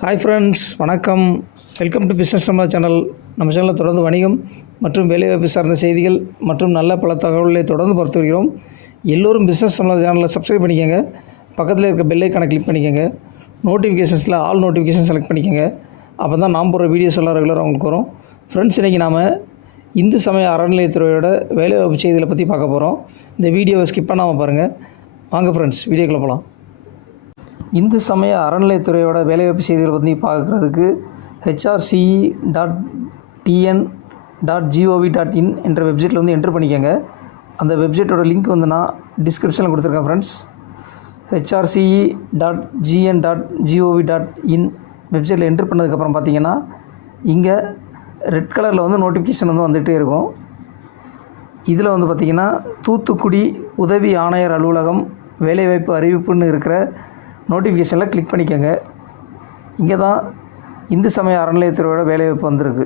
Hi friends, வணக்கம். Welcome to business நம்ம channel. நம்ம சேனலில் தொடர்ந்து வணிகம் மற்றும் வேலைவாய்ப்பு சார்ந்த செய்திகள் மற்றும் நல்ல பல தகவல்களை தொடர்ந்து பார்த்து வருகிறோம். எல்லோரும் பிஸ்னஸ் நம்ம சேனலில் சப்ஸ்கிரைப் பண்ணிக்கோங்க. பக்கத்தில் இருக்க பெல் ஐக்கானை கிளிக் பண்ணிக்கோங்க. நோட்டிஃபிகேஷன்ஸில் ஆல் நோட்டிஃபிகேஷன் செலக்ட் பண்ணிக்கோங்க. அப்போ தான் நாம் போடுற வீடியோஸ் எல்லாம் ரெகுலராக உங்களுக்கு வரும். ஃப்ரெண்ட்ஸ், இன்றைக்கி நாம் இந்து சமய அறநிலையத்துறையோட வேலைவாய்ப்பு செய்திகளை பற்றி பார்க்க போகிறோம். இந்த வீடியோவை ஸ்கிப் பண்ணாமல் பாருங்கள். வாங்க ஃப்ரெண்ட்ஸ், வீடியோக்குள்ளே போகலாம். இந்து சமய அறநிலையத்துறையோட வேலைவாய்ப்பு செய்திகளை பற்றி பார்க்குறதுக்கு hrce.tn.gov.in என்ற வெப்சைட்டில் வந்து என்ட்ரு பண்ணிக்கோங்க. அந்த வெப்சைட்டோட லிங்க் வந்து நான் டிஸ்கிரிப்ஷனில் கொடுத்துருக்கேன் ஃப்ரெண்ட்ஸ். hrce.gn.gov.in வெப்சைட்டில் என்ட்ரு பண்ணதுக்கப்புறம் பார்த்தீங்கன்னா இங்கே ரெட் கலரில் வந்து நோட்டிஃபிகேஷன் வந்து வந்துகிட்டே இருக்கும். இதில் வந்து பார்த்திங்கன்னா தூத்துக்குடி உதவி ஆணையர் அலுவலகம் வேலைவாய்ப்பு அறிவிப்புன்னு இருக்கிற நோட்டிஃபிகேஷனில் கிளிக் பண்ணிக்கோங்க. இங்கே தான் இந்து சமய அறநிலையத்துறையோட வேலைவாய்ப்பு வந்திருக்கு.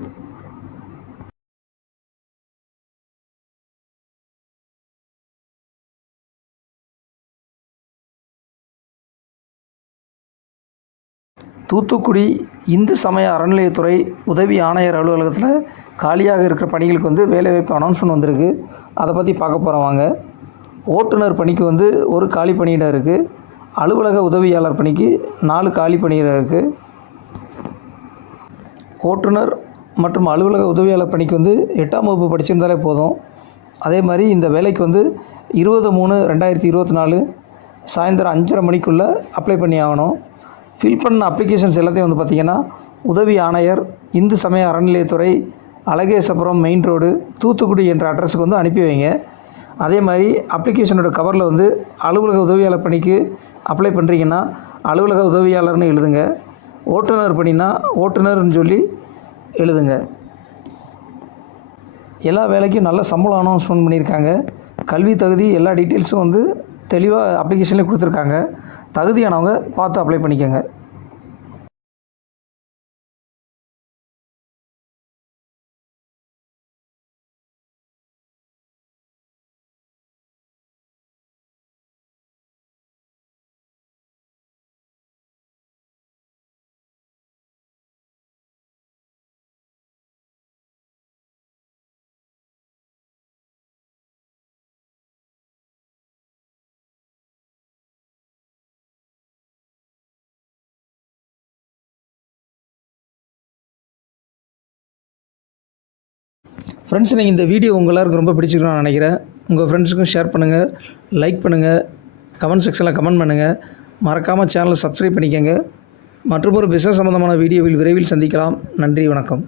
தூத்துக்குடி இந்து சமய அறநிலையத்துறை உதவி ஆணையர் அலுவலகத்தில் காலியாக இருக்கிற பணிகளுக்கு வந்து வேலைவாய்ப்பு அனௌன்ஸ்மெண்ட் வந்திருக்கு. அதை பற்றி பார்க்க போகிறோம் வாங்க. ஓட்டுநர் பணிக்கு வந்து ஒரு காலி பணியிடம் இருக்குது. அலுவலக உதவியாளர் பணிக்கு 4 காலி பணியிடம் இருக்குது. ஓட்டுநர் மற்றும் அலுவலக உதவியாளர் பணிக்கு வந்து 8ஆம் வகுப்பு படிச்சிருந்தாலே போதும். அதே மாதிரி இந்த வேலைக்கு வந்து 20/3/2024 சாயந்தரம் 5:30 மணிக்குள்ளே அப்ளை பண்ணி ஆகணும். ஃபில் பண்ண அப்ளிகேஷன்ஸ் எல்லாத்தையும் வந்து பார்த்திங்கன்னா உதவி ஆணையர் இந்து சமய அறநிலையத்துறை அழகேசபுரம் மெயின் ரோடு தூத்துக்குடி என்ற அட்ரஸுக்கு வந்து அனுப்பி வைங்க. அதே மாதிரி அப்ளிகேஷனோட கவரில் வந்து அலுவலக உதவியாளர் பணிக்கு அப்ளை பண்ணுறீங்கன்னா அலுவலக உதவியாளர்னு எழுதுங்க. ஓட்டுநர் பணினா ஓட்டுநர்னு சொல்லி எழுதுங்க. எல்லா வேலைக்கும் நல்ல சம்பளம் அனௌன்ஸ்மெண்ட் பண்ணியிருக்காங்க. கல்வி தகுதி எல்லா டீட்டெயில்ஸும் வந்து தெளிவாக அப்ளிகேஷன்லேயே கொடுத்துருக்காங்க. தகுதியானவங்க பார்த்து அப்ளை பண்ணிக்கோங்க. ஃப்ரெண்ட்ஸ், நீங்கள் இந்த வீடியோ உங்கள் எல்லாருக்கும் ரொம்ப பிடிச்சிருக்குன்னு நான் நினைக்கிறேன். உங்கள் ஃப்ரெண்ட்ஸுக்கும் ஷேர் பண்ணுங்கள், லைக் பண்ணுங்கள், கமெண்ட் செக்ஷனில் கமெண்ட் பண்ணுங்கள். மறக்காமல் சேனலை சப்ஸ்கிரைப் பண்ணிக்கோங்க. மற்றொரு பிஸ்னஸ் சம்பந்தமான வீடியோவில் விரைவில் சந்திக்கலாம். நன்றி, வணக்கம்.